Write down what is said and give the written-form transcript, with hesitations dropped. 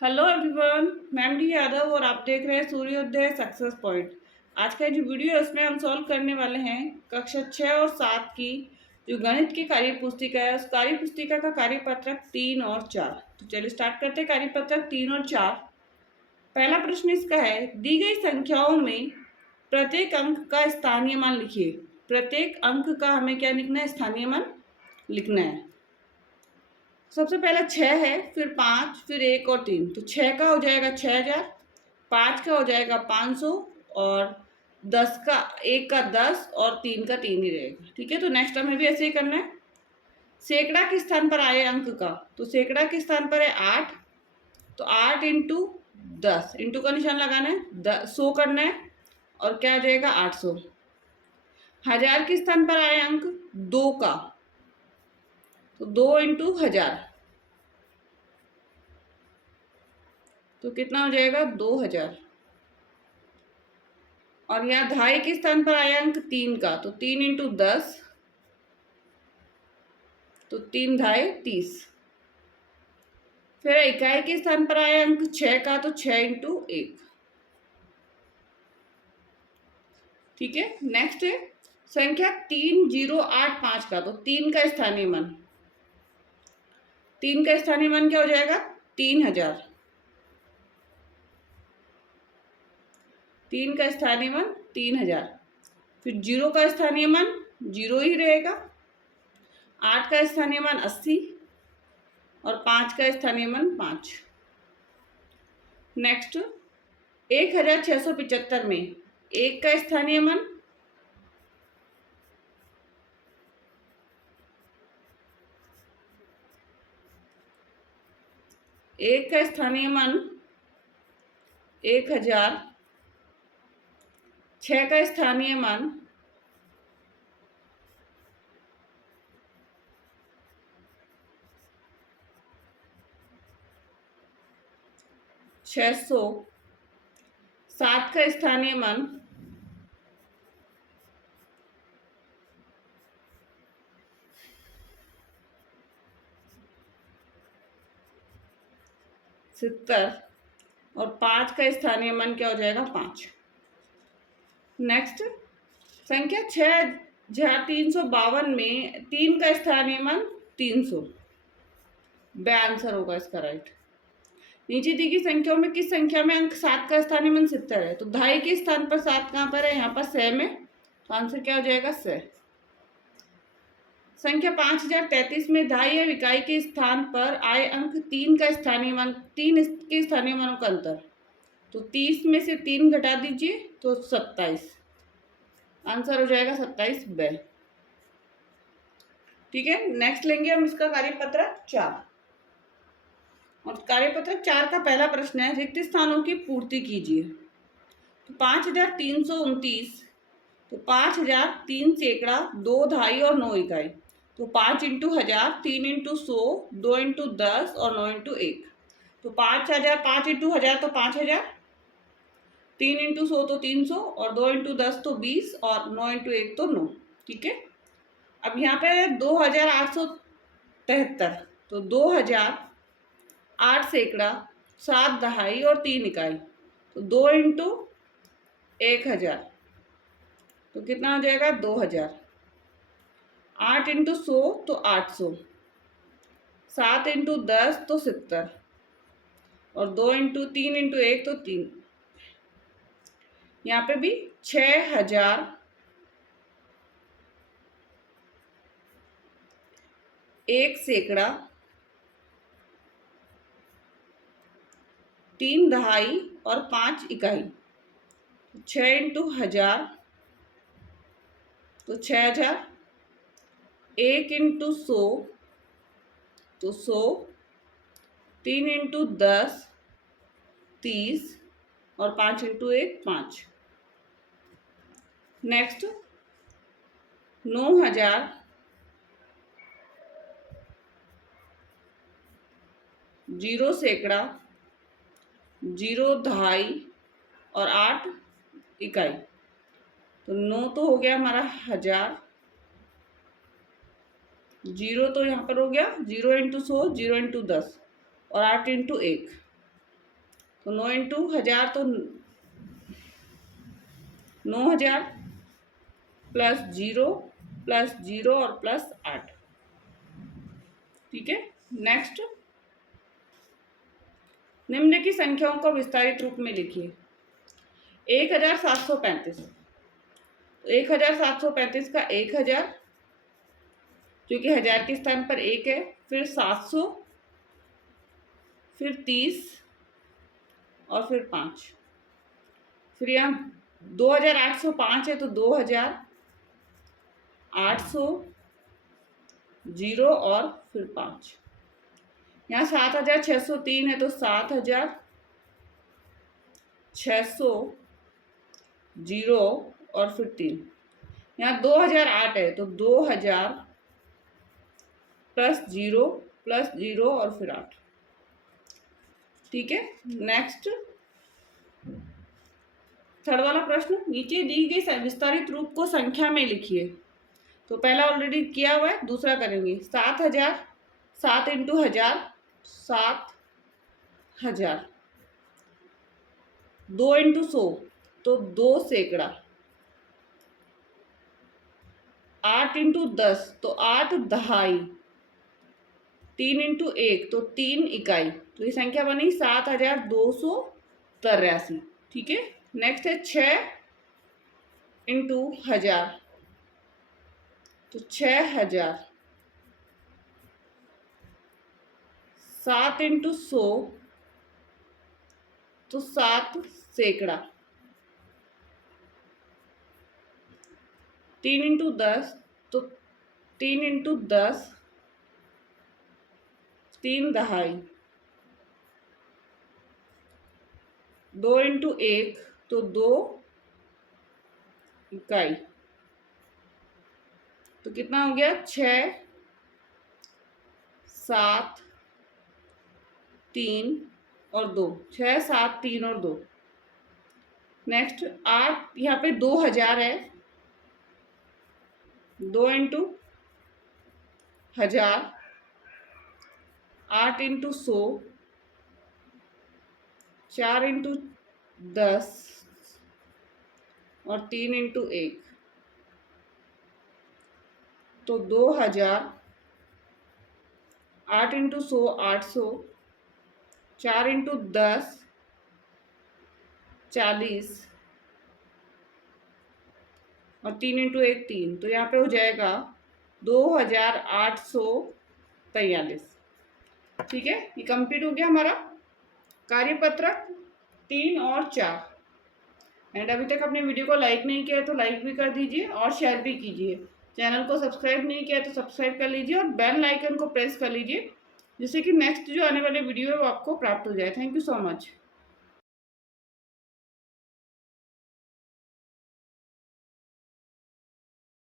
Hello everyone, मैं MD Yadav और आप देख रहे हैं सूर्योदय सक्सेस पॉइंट। आज का जो वीडियो है उसमें हम सॉल्व करने वाले हैं कक्षा 6 और 7 की जो गणित की कार्य पुस्तिका है। उस कार्य पुस्तिका का कार्यपत्रक 3 और 4। तो चलिए स्टार्ट करते हैं कार्यपत्रक 3 और 4। पहला प्रश्न इसका है, दी गई संख्याओं में प्रत्येक अंक का स्थानीय मान लिखिए। प्रत्येक अंक का हमें क्या लिखना है? स्थानीय मान लिखना है। सबसे पहला 6 है, फिर 5, फिर 1 और 3। तो 6 का हो जाएगा 6000, 5 का हो जाएगा 500 और 10 का 1 का 10 और 3 का 3 ही रहेगा। ठीक है, तो नेक्स्ट हमें भी ऐसे ही करना है। सैकड़ा के स्थान पर आए अंक का, तो सैकड़ा के स्थान पर है 8। तो 8 इंटू 10, इंटू का निशान लगाना है, 100 करना है और क्या आ जाएगा 800। हजार के स्थान पर आए अंक 2 का, तो 2 इंटू 1000, तो कितना हो जाएगा 2000। और यहाँ दहाई के स्थान पर आया अंक 3 का, तो 3 इंटू 10, तो 3 दहाई 30। फिर इकाई के स्थान पर आया अंक 6 का, तो 6 इंटू 1। ठीक है, नेक्स्ट है संख्या 3085 का। तो 3 का स्थानीय मान, 3 का स्थानीय मान क्या हो जाएगा 3000। 3 का स्थानीय मान 3000। फिर 0 का स्थानीय मान 0 ही रहेगा। 8 का स्थानीय मान 80 और 5 का स्थानीय मान 5। नेक्स्ट 1675 में 1 का स्थानीय मान, एक का स्थानीय मान 1000, 6 का स्थानीय मान 600, 7 का स्थानीय मान 70 और 5 का स्थानीय मान क्या हो जाएगा 5। नेक्स्ट संख्या 6352 में 3 का स्थानीय मान 300। बे आंसर होगा इसका राइट। नीचे दी गई संख्याओं में किस संख्या में अंक 7 का स्थानीय मान 70 है? तो दहाई के स्थान पर 7 कहाँ पर है? यहाँ पर 6 में। तो आंसर क्या हो जाएगा 6। संख्या 5033 में दहाई और इकाई के स्थान पर आए अंक 3 का स्थानीय मान, 3 के स्थानीय मानों का अंतर। तो 30 में से 3 घटा दीजिए तो 27। आंसर हो जाएगा 27 बे। ठीक है, नेक्स्ट लेंगे हम इसका कार्यपत्रक 4। और कार्यपत्रक 4 का पहला प्रश्न है, रिक्त स्थानों की पूर्ति कीजिए। तो 5329, तो 5003 सैकड़ा, 2 दहाई और 9 इकाई। तो 5 इंटू 1000, 3 इंटू 100, 2 इंटू 10 और 9 इंटू 1। तो 5000, 5 इंटू 1000 तो 5000, 3 इंटू 100 तो 300 और 2 इंटू 10 तो 20 और 9 इंटू 1 तो 9। ठीक है, अब यहाँ पे 2873। तो 2008 सैकड़ा, 7 दहाई और 3 इकाई। तो 2 इंटू 1000, तो कितना हो जाएगा 2000। 8 इंटू 100 तो 800, 7 इंटू 10 तो 70 और 2 इंटू 3 इंटू 1 तो 3। यहाँ पे भी 6000, 1 सैकड़ा, 3 दहाई और 5 इकाई। 6 इंटू 1000 तो 6000, 1 इंटू 100 तो 100, 3 इंटू 10 30 और 5 इंटू 1 5। नेक्स्ट 9000, 0 सैकड़ा, 0 दहाई और 8 इकाई। तो 9 तो हो गया हमारा 1000, 0 तो यहाँ पर हो गया 0 इंटू 100, 0 इंटू 10 और 8 इंटू 1। तो 9 इंटू 1000 तो 9000 प्लस 0 और प्लस 8। ठीक है। नेक्स्ट, निम्नलिखित संख्याओं को विस्तारित रूप में लिखिए। 1735, 1735 का 1000 जो कि 1000 के स्थान पर 1 है, फिर 700, फिर 30 और फिर 5। फिर यहाँ 2805 है तो 2800, 0 और फिर 5। यहाँ 7603 है तो 7600, 0 और फिर 3। यहाँ 2008 है तो 2000 प्लस 0 और फिर 8। ठीक है। नेक्स्ट, थर्ड वाला प्रश्न, नीचे दी गई विस्तारित रूप को संख्या में लिखिए। तो पहला ऑलरेडी किया हुआ है, दूसरा करेंगे। 7000, 7 इंटू 1000, 7000। 2 इंटू 100 तो 2 सैकड़ा। 8 इंटू 10 तो 8 दहाई। 3 इंटू 1 तो 3 इकाई। तो ये संख्या बनी 7283। ठीक है। नेक्स्ट है 6 इंटू 1000 तो 6000। 7 इंटू 100 तो 7 सैकड़ा। 3 इंटू 10 तो 3 इंटू 10, 3 दहाई। 2 इंटू 1 तो 2 इकाई। तो कितना हो गया? 6, 7, 3 और 2। 6, 7, 3 और 2। नेक्स्ट 8, यहाँ पे 2000 है। 2 इंटू 1000, 8 इंटू 100, 4 इंटू 10 और 3 इंटू 1। तो 2000, 8 इंटू 100 800, 4 इंटू 10 40 और 3 इंटू 1 3। तो यहाँ पे हो जाएगा 2843। ठीक है, ये कंप्लीट हो गया हमारा कार्यपत्रक 3 और 4। एंड अभी तक अपने वीडियो को लाइक नहीं किया तो लाइक भी कर दीजिए और शेयर भी कीजिए। चैनल को सब्सक्राइब नहीं किया तो सब्सक्राइब कर लीजिए और बेल आइकन को प्रेस कर लीजिए, जिससे कि नेक्स्ट जो आने वाले वीडियो है वो आपको प्राप्त हो जाए। Thank you so much.